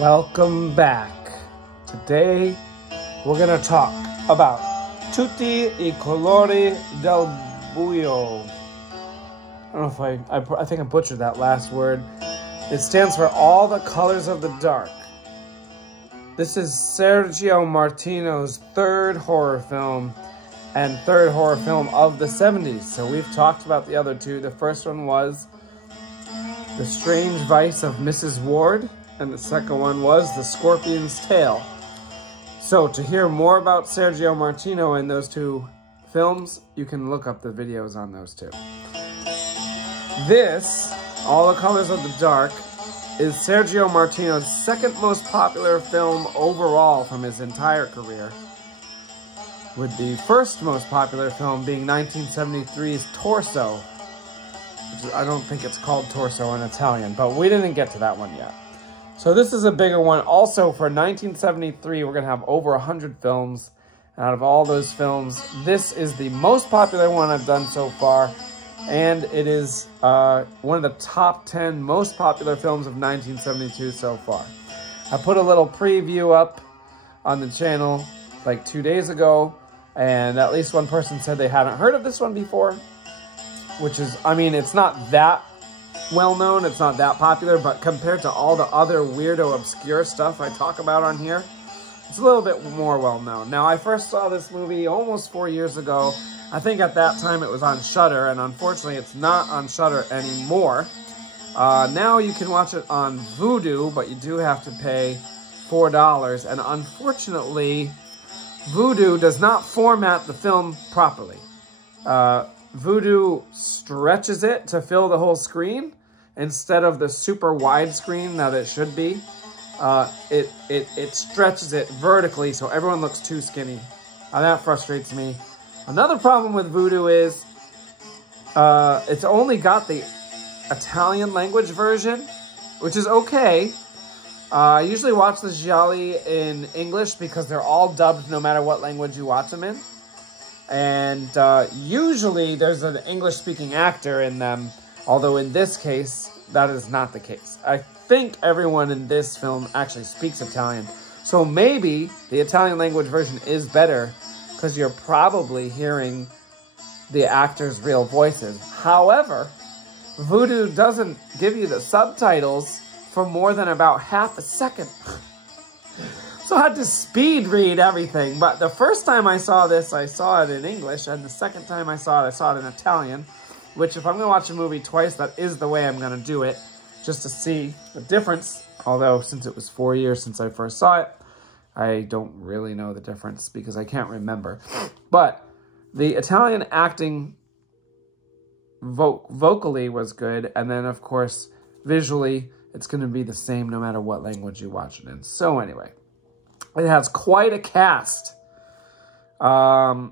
Welcome back. Today we're going to talk about Tutti, colori del buio. I don't know if I think I butchered that last word. It stands for all the colors of the dark. This is Sergio Martino's third horror film and third horror film of the 70s. So we've talked about the other two. The first one was The Strange Vice of Mrs. Ward, and the second one was The Scorpion's Tail. So to hear more about Sergio Martino in those two films, you can look up the videos on those two. This, All the Colors of the Dark, is Sergio Martino's second most popular film overall from his entire career, with the first most popular film being 1973's Torso, which I don't think it's called Torso in Italian, but we didn't get to that one yet. So this is a bigger one. Also, for 1973, we're going to have over 100 films. And out of all those films, this is the most popular one I've done so far. And it is one of the top 10 most popular films of 1972 so far. I put a little preview up on the channel like 2 days ago. And at least one person said they hadn't heard of this one before. Which is, I mean, it's not that well-known, it's not that popular, but compared to all the other weirdo, obscure stuff I talk about on here, it's a little bit more well-known. Now, I first saw this movie almost 4 years ago. I think at that time it was on Shudder, and unfortunately it's not on Shudder anymore. Now you can watch it on Vudu, but you do have to pay $4, and unfortunately, Vudu does not format the film properly. Vudu stretches it to fill the whole screen instead of the super wide screen that it should be. It stretches it vertically so everyone looks too skinny. That frustrates me. Another problem with Vudu is it's only got the Italian language version, which is okay. I usually watch the gialli in English because they're all dubbed no matter what language you watch them in. And usually there's an English-speaking actor in them, although in this case, that is not the case. I think everyone in this film actually speaks Italian. So maybe the Italian language version is better because you're probably hearing the actors' real voices. However, Vudu doesn't give you the subtitles for more than about half a second. So I had to speed read everything, but the first time I saw this, I saw it in English, and the second time I saw it in Italian, which if I'm going to watch a movie twice, that is the way I'm going to do it, just to see the difference. Although, since it was 4 years since I first saw it, I don't really know the difference because I can't remember. But the Italian acting vocally was good, and then, of course, visually, it's going to be the same no matter what language you watch it in. So anyway. It has quite a cast. The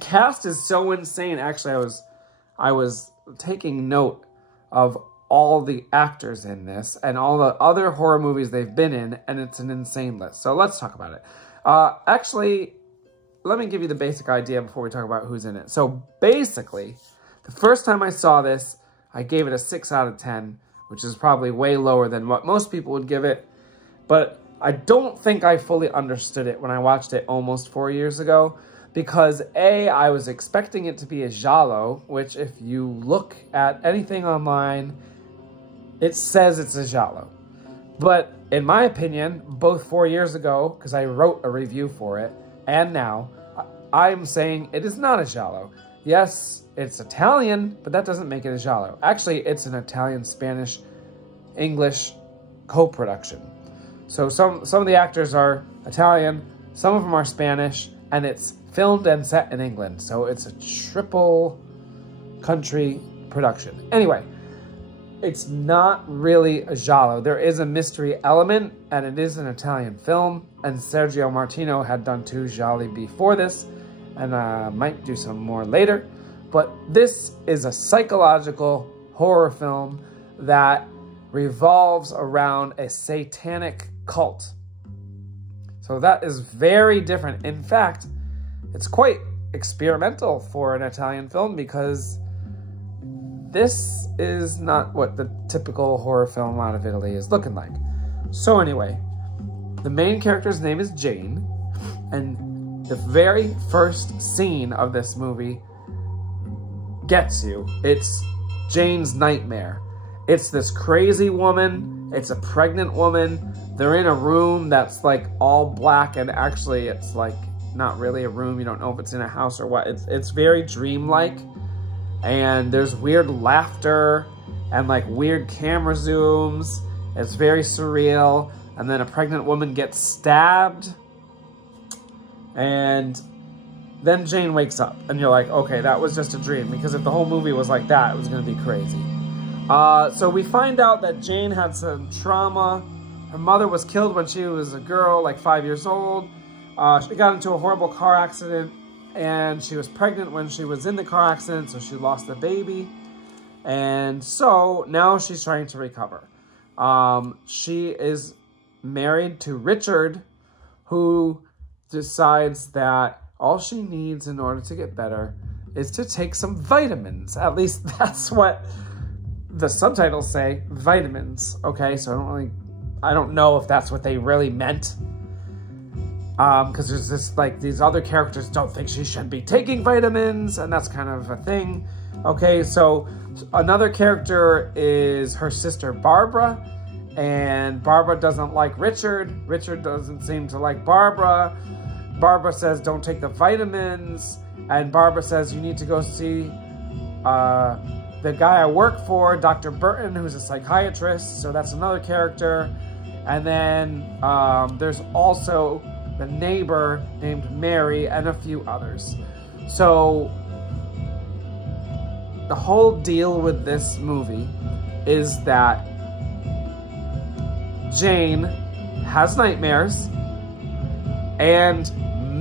cast is so insane. Actually, I was taking note of all the actors in this and all the other horror movies they've been in, and it's an insane list. So let's talk about it. Actually, let me give you the basic idea before we talk about who's in it. So basically, the first time I saw this, I gave it a 6 out of 10, which is probably way lower than what most people would give it. But I don't think I fully understood it when I watched it almost 4 years ago because A, I was expecting it to be a giallo, which if you look at anything online, it says it's a giallo. But in my opinion, both 4 years ago, because I wrote a review for it, and now, I'm saying it is not a giallo. Yes, it's Italian, but that doesn't make it a giallo. Actually, it's an Italian-Spanish-English co-production. So some of the actors are Italian, some of them are Spanish, and it's filmed and set in England. So it's a triple country production. Anyway, it's not really a giallo. There is a mystery element, and it is an Italian film. And Sergio Martino had done 2 gialli before this, and might do some more later. But this is a psychological horror film that revolves around a satanic cult. So that is very different. In fact, it's quite experimental for an Italian film because this is not what the typical horror film out of Italy is looking like. So anyway, the main character's name is Jane, and the very first scene of this movie gets you. It's Jane's nightmare. It's this crazy woman. It's a pregnant woman. They're in a room that's like all black, and actually it's like not really a room. You don't know if it's in a house or what. It's very dreamlike, and there's weird laughter and like weird camera zooms. It's very surreal. And then a pregnant woman gets stabbed, and then Jane wakes up, and you're like, okay, that was just a dream, because if the whole movie was like that, it was going to be crazy. So we find out that Jane had some trauma. Her mother was killed when she was a girl, like 5 years old. She got into a horrible car accident, and she was pregnant when she was in the car accident, so she lost the baby. And so now she's trying to recover. She is married to Richard, who decides that all she needs in order to get better is to take some vitamins. At least that's what the subtitles say, vitamins. Okay, so I don't know if that's what they really meant. Because there's this, like, these other characters don't think she should be taking vitamins, and that's kind of a thing. Okay, so another character is her sister Barbara, and Barbara doesn't like Richard. Richard doesn't seem to like Barbara. Barbara says, don't take the vitamins, and Barbara says, you need to go see the guy I work for, Dr. Burton, who's a psychiatrist, so that's another character. And then there's also the neighbor named Mary, and a few others. So the whole deal with this movie is that Jane has nightmares and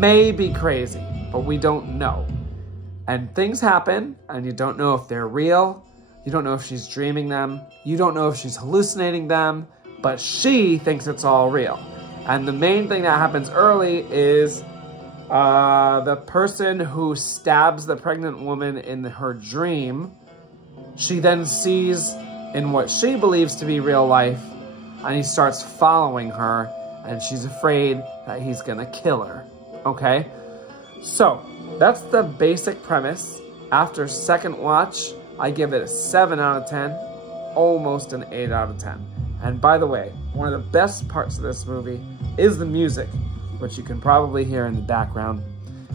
may be crazy, but we don't know. And things happen, and you don't know if they're real. You don't know if she's dreaming them. You don't know if she's hallucinating them, but she thinks it's all real. And the main thing that happens early is the person who stabs the pregnant woman in her dream, she then sees in what she believes to be real life, and he starts following her, and she's afraid that he's gonna kill her, okay? So, that's the basic premise. After second watch, I give it a 7 out of 10, almost an 8 out of 10. And by the way, one of the best parts of this movie is the music, which you can probably hear in the background.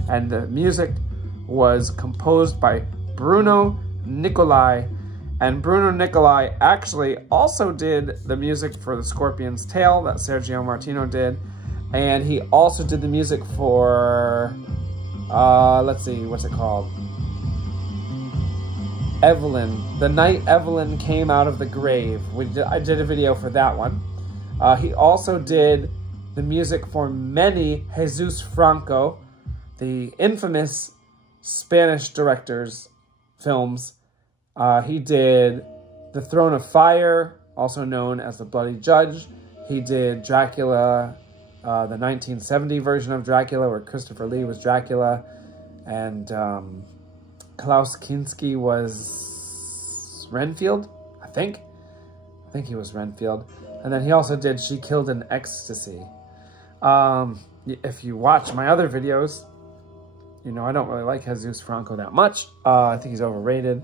And the music was composed by Bruno Nicolai. And Bruno Nicolai actually also did the music for The Scorpion's Tail that Sergio Martino did. And he also did the music for, let's see, what's it called? Evelyn. The Night Evelyn Came Out of the Grave. I did a video for that one. He also did the music for many Jesus Franco, the infamous Spanish director's films. He did The Throne of Fire, also known as The Bloody Judge. He did Dracula, the 1970 version of Dracula, where Christopher Lee was Dracula, and Klaus Kinski was Renfield, I think he was Renfield. And then he also did She Killed in Ecstasy. If you watch my other videos, you know I don't really like Jesus Franco that much. I think he's overrated.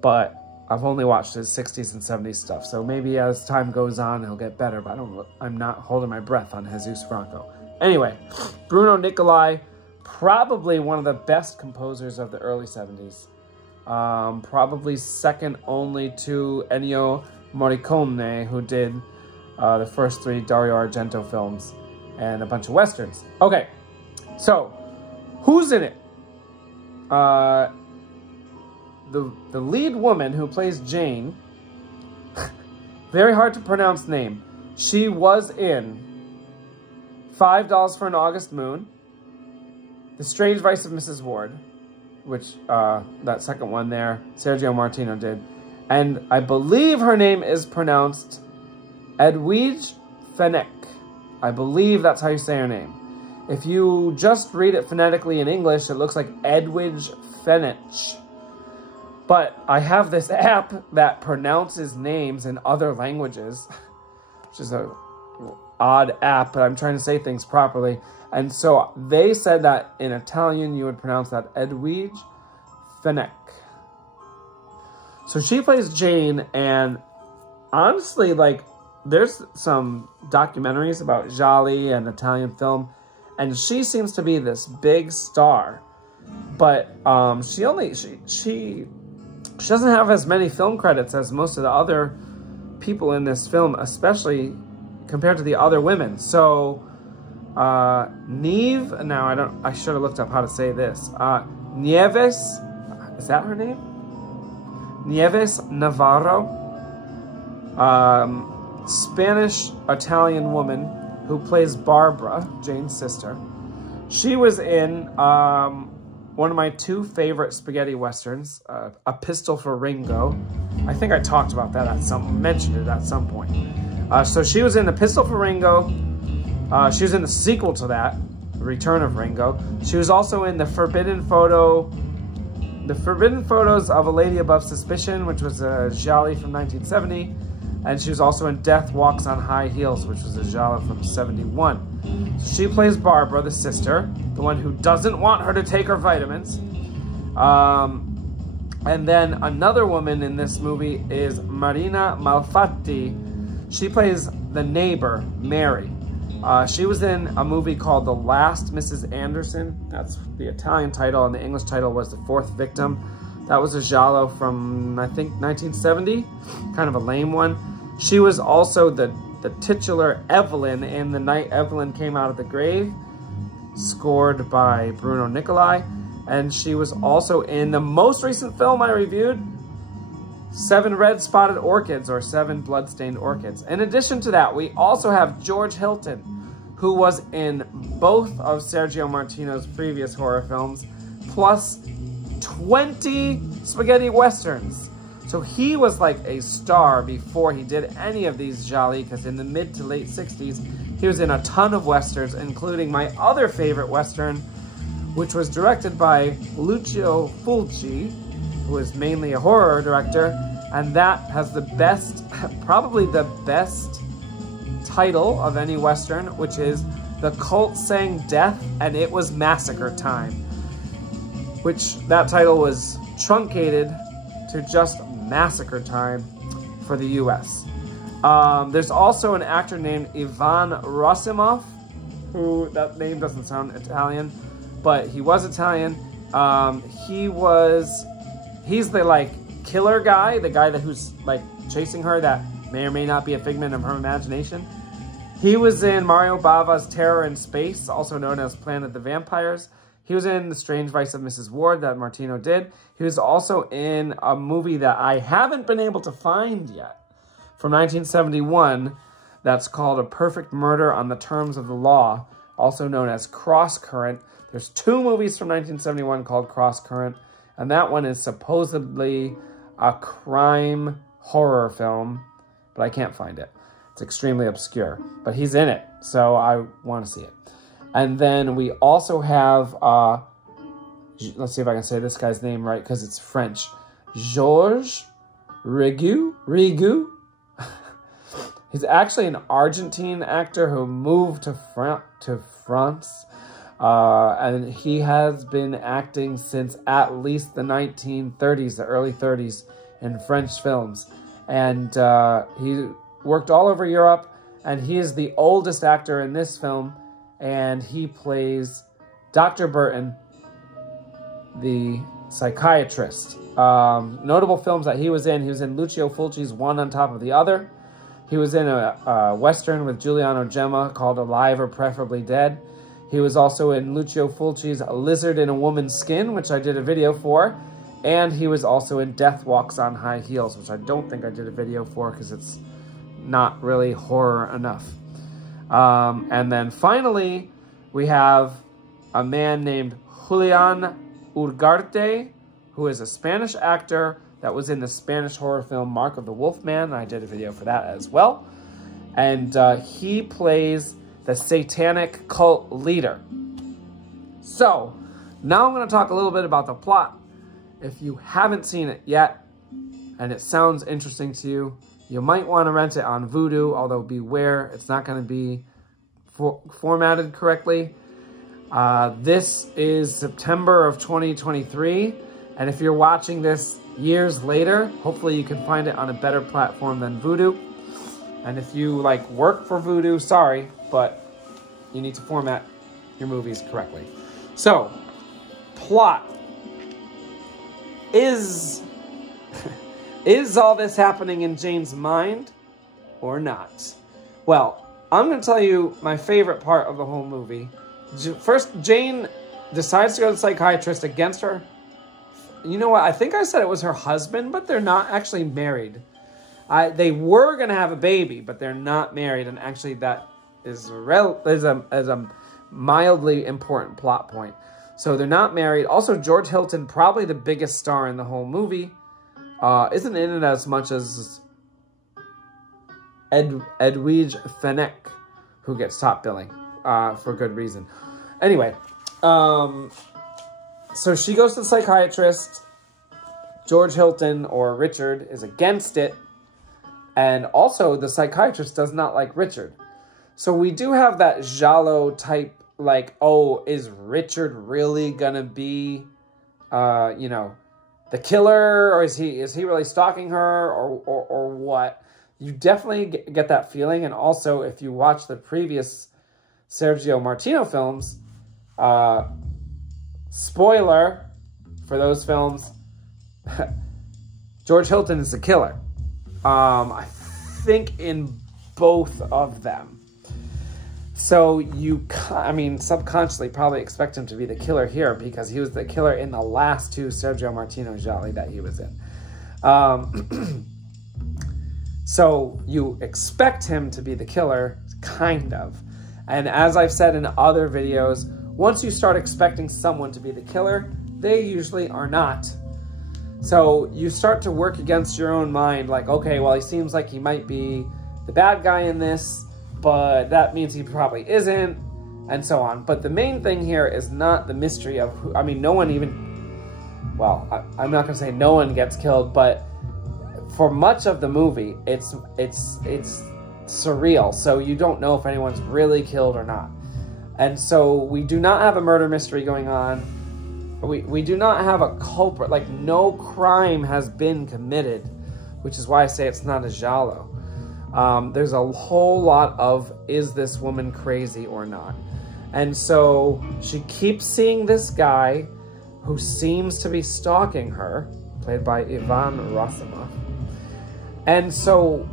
But I've only watched his 60s and 70s stuff, so maybe as time goes on, he'll get better, but I'm not holding my breath on Jesus Franco. Anyway, Bruno Nicolai, probably one of the best composers of the early 70s. Probably second only to Ennio Morricone, who did the first 3 Dario Argento films and a bunch of westerns. Okay, so who's in it? The lead woman who plays Jane, very hard to pronounce name. She was in $5 for an August Moon, The Strange Vice of Mrs. Ward, which, that second one there, Sergio Martino did. And I believe her name is pronounced Edwige Fenech. I believe that's how you say her name. If you just read it phonetically in English, it looks like Edwige Fenech. But I have this app that pronounces names in other languages, which is a odd app, but I'm trying to say things properly. And so they said that in Italian, you would pronounce that Edwige Fenech. So she plays Jane, and honestly, like, there's some documentaries about Gialli and Italian film, and she seems to be this big star. But she doesn't have as many film credits as most of the other people in this film, especially compared to the other women. So Nieves, now I should have looked up how to say this. Nieves, is that her name? Nieves Navarro, Spanish-Italian woman who plays Barbara, Jane's sister. She was in one of my two favorite spaghetti westerns, A Pistol for Ringo. I think I talked about that mentioned it at some point. So she was in A Pistol for Ringo. She was in the sequel to that, The Return of Ringo. She was also in The Forbidden Photos of a Lady Above Suspicion, which was a giallo from 1970. And she was also in Death Walks on High Heels, which was a giallo from 71. So she plays Barbara, the sister, the one who doesn't want her to take her vitamins. And then another woman in this movie is Marina Malfatti. She plays the neighbor, Mary. She was in a movie called The Last Mrs. Anderson. That's the Italian title, and the English title was The Fourth Victim. That was a giallo from, I think, 1970. Kind of a lame one. She was also the titular Evelyn in The Night Evelyn Came Out of the Grave, scored by Bruno Nicolai. And she was also in the most recent film I reviewed, 7 Red Spotted Orchids, or 7 Bloodstained Orchids. In addition to that, we also have George Hilton, who was in both of Sergio Martino's previous horror films, plus 20 spaghetti westerns. So he was like a star before he did any of these gialli, because in the mid to late 60s, he was in a ton of westerns, including my other favorite western, which was directed by Lucio Fulci, who is mainly a horror director, and that has the best, probably the best title of any western, which is The Cult Sang Death, and It Was Massacre Time, which that title was truncated to just Massacre Time for the US. There's also an actor named Ivan Rassimov, who, that name doesn't sound Italian, but he was Italian. He's the like killer guy, the guy who's like chasing her, that may or may not be a figment of her imagination. He was in Mario Bava's Terror in Space, also known as Planet of the Vampires. He was in The Strange Vice of Mrs. Ward that Martino did. He was also in a movie that I haven't been able to find yet, from 1971, that's called A Perfect Murder on the Terms of the Law, also known as Cross Current. There's 2 movies from 1971 called Cross Current, and that one is supposedly a crime horror film, but I can't find it. It's extremely obscure, but he's in it, so I want to see it. And then we also have, let's see if I can say this guy's name right, because it's French. Georges Rigaud. He's actually an Argentine actor who moved to France. And he has been acting since at least the 1930s, the early 30s, in French films. And he worked all over Europe, and he is the oldest actor in this film. And he plays Dr. Burton, the psychiatrist. Notable films that he was in Lucio Fulci's One on Top of the Other. He was in a Western with Giuliano Gemma called Alive or Preferably Dead. He was also in Lucio Fulci's A Lizard in a Woman's Skin, which I did a video for. And he was also in Death Walks on High Heels, which I don't think I did a video for because it's not really horror enough. And then finally, we have a man named Julian Ugarte, who is a Spanish actor that was in the Spanish horror film Mark of the Wolfman. I did a video for that as well. And he plays the satanic cult leader. So, now I'm going to talk a little bit about the plot. If you haven't seen it yet, and it sounds interesting to you, you might want to rent it on Vudu, although beware, it's not going to be formatted correctly. This is September of 2023, and if you're watching this years later, hopefully you can find it on a better platform than Vudu. And if you like work for Vudu, sorry, but you need to format your movies correctly. So, plot. Is all this happening in Jane's mind or not? Well, I'm going to tell you my favorite part of the whole movie. First, Jane decides to go to the psychiatrist against her. You know what? I think I said it was her husband, but they're not actually married. They were going to have a baby, but they're not married. And actually, that is a mildly important plot point. So they're not married. Also, George Hilton, probably the biggest star in the whole movie, isn't in it as much as Edwige Fenech, who gets top billing for good reason. Anyway, so she goes to the psychiatrist. George Hilton, or Richard, is against it. And also, the psychiatrist does not like Richard. So we do have that giallo type, like, oh, is Richard really gonna be, you know, the killer, or is he really stalking her, or what? You definitely get that feeling. And also, if you watch the previous Sergio Martino films, spoiler for those films, George Hilton is the killer. I think in both of them. So you, I mean, subconsciously probably expect him to be the killer here, because he was the killer in the last two Sergio Martino gialli that he was in. So you expect him to be the killer, kind of. And as I've said in other videos, once you start expecting someone to be the killer, they usually are not. So you start to work against your own mind, like, okay, well, he seems like he might be the bad guy in this, but that means he probably isn't, and so on. But the main thing here is not the mystery of who, I mean, no one even, well, I'm not going to say no one gets killed, but for much of the movie, it's surreal. So you don't know if anyone's really killed or not. And so we do not have a murder mystery going on. We do not have a culprit, like no crime has been committed, which is why I say it's not a giallo. There's a whole lot of, is this woman crazy or not? And so she keeps seeing this guy who seems to be stalking her, played by Ivan Rassimov. And so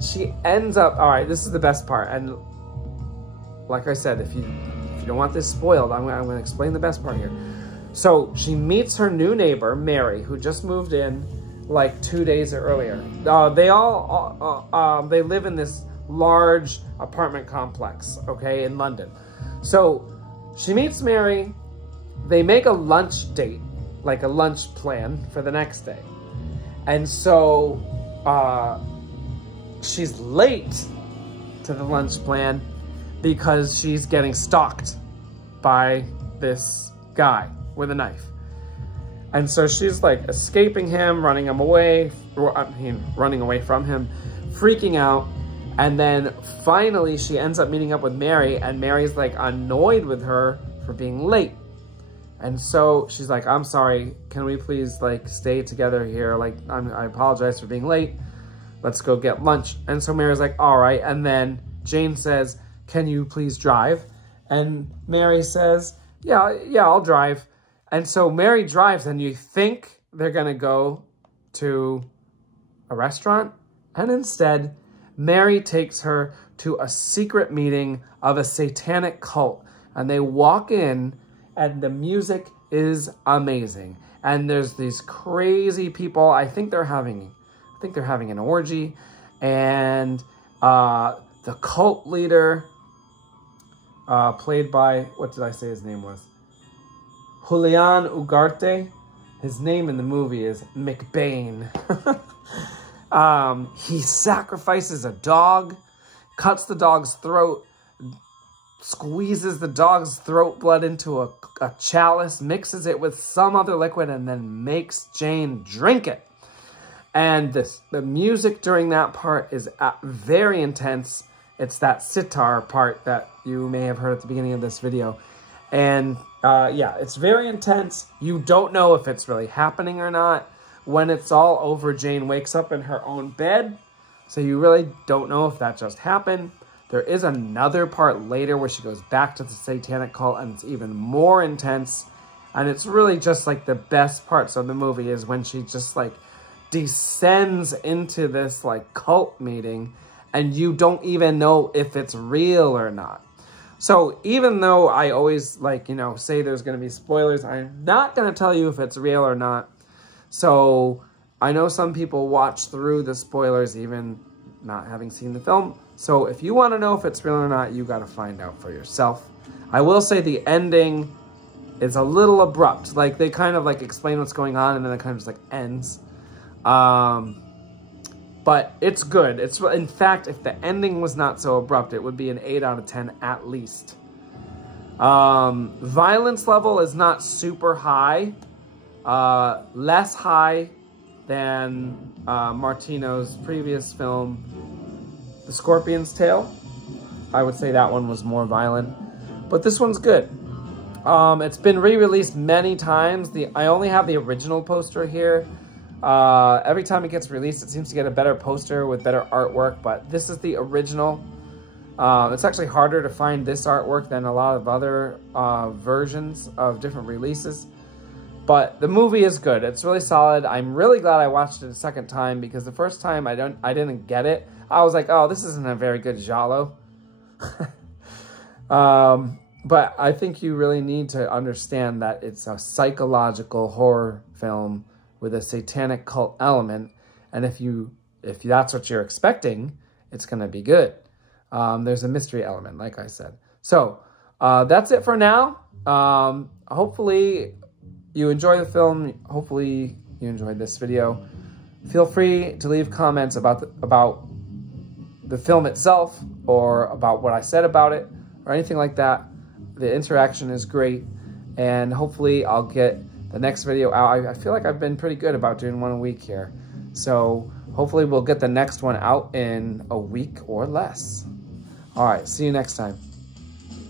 she ends up, all right, this is the best part. And like I said, if you don't want this spoiled, I'm going to explain the best part here. So she meets her new neighbor, Mary, who just moved in like 2 days earlier. They live in this large apartment complex, okay, in London. So she meets Mary. They make a lunch date, like a lunch plan for the next day. And so she's late to the lunch plan because she's getting stalked by this guy with a knife. And so she's like escaping him, running away from him, freaking out. And then finally she ends up meeting up with Mary, and Mary's like annoyed with her for being late. And so she's like, I'm sorry, can we please like stay together here? Like, I apologize for being late. Let's go get lunch. And so Mary's like, all right. And then Jane says, can you please drive? And Mary says, yeah, I'll drive. And so Mary drives, and you think they're going to go to a restaurant. And instead, Mary takes her to a secret meeting of a satanic cult. And they walk in, and the music is amazing. And there's these crazy people. I think they're having an orgy. And the cult leader, played by, what did I say his name was? Julian Ugarte. His name in the movie is McBain. He sacrifices a dog, cuts the dog's throat, squeezes the dog's throat blood into a chalice, mixes it with some other liquid, and then makes Jane drink it. And the music during that part is very intense. It's that sitar part that you may have heard at the beginning of this video. And yeah, it's very intense. You don't know if it's really happening or not. When it's all over, Jane wakes up in her own bed. So you really don't know if that just happened. There is another part later where she goes back to the satanic cult, and it's even more intense. And it's really just like the best parts of the movie is when she just like descends into this like cult meeting and you don't even know if it's real or not. So even though I always like, you know, say there's going to be spoilers, I'm not going to tell you if it's real or not. So I know some people watch through the spoilers even not having seen the film. So if you want to know if it's real or not, you got to find out for yourself. I will say the ending is a little abrupt. Like they kind of like explain what's going on and then it kind of just like ends. But it's good. It's, in fact, if the ending was not so abrupt, it would be an 8 out of 10 at least. Violence level is not super high. Less high than Martino's previous film, The Scorpion's Tail. I would say that one was more violent. But this one's good. It's been re-released many times. I only have the original poster here. Every time it gets released, it seems to get a better poster with better artwork, but this is the original. It's actually harder to find this artwork than a lot of other versions of different releases. But the movie is good. It's really solid. I'm really glad I watched it a second time because the first time I didn't get it. I was like, oh, this isn't a very good giallo. But I think you really need to understand that it's a psychological horror film with a satanic cult element, and if that's what you're expecting, it's going to be good. There's a mystery element, like I said. So that's it for now. Hopefully you enjoy the film. Hopefully you enjoyed this video. Feel free to leave comments about the film itself or about what I said about it or anything like that. The interaction is great, and hopefully I'll get the next video out. I feel like I've been pretty good about doing one a week here. So hopefully we'll get the next one out in a week or less. All right, see you next time.